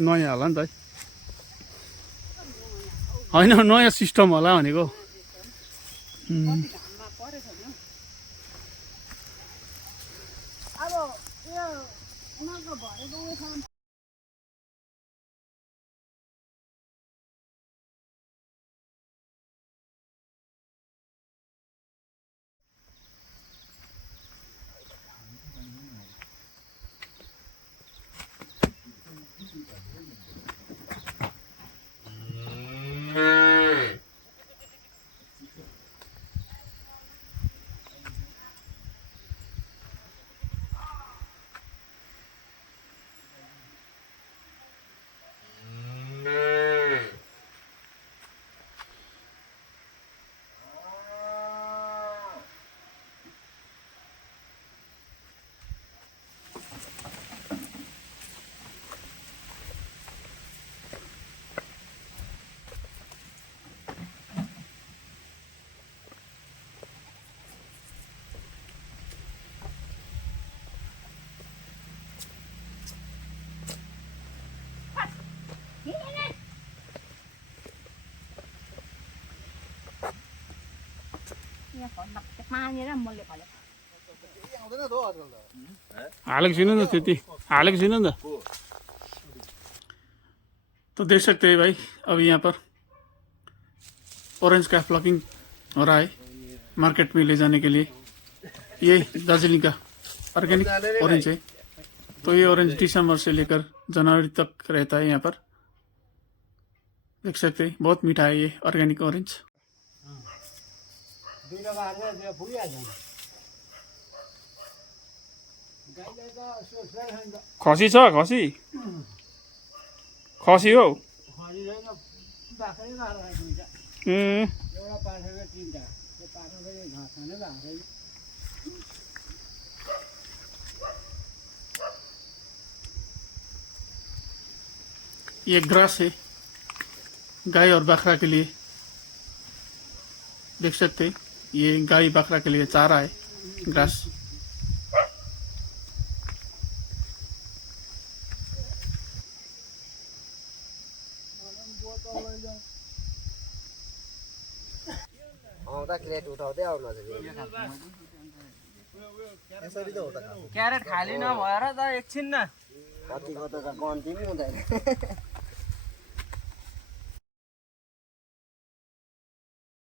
नयाँ होला नि त है होइन नयाँ सिस्टम होला भनेको हालेको छैन नि त त्यति हालेको छैन नि त तो देख सकते हैं भाई अब यहाँ पर ऑरेंज का प्लकिंग हो रहा है मार्केट में ले जाने के लिए। ये दार्जिलिंग का ऑर्गेनिक ऑरेंज है। तो ये ऑरेंज दिसंबर से लेकर जनवरी तक रहता है यहाँ पर, देख सकते हैं बहुत मीठा है ये ऑर्गेनिक ऑरेंज। खसी छ खसी खसी हो ये ग्रास है गाय और बकरा के लिए, देख सकते हैं ये गाय बकरा के लिए चारा है ग्रास। क्यारेट खाली नभएर त एकछिन न कतिको त गन्ती पनि हुँदैन।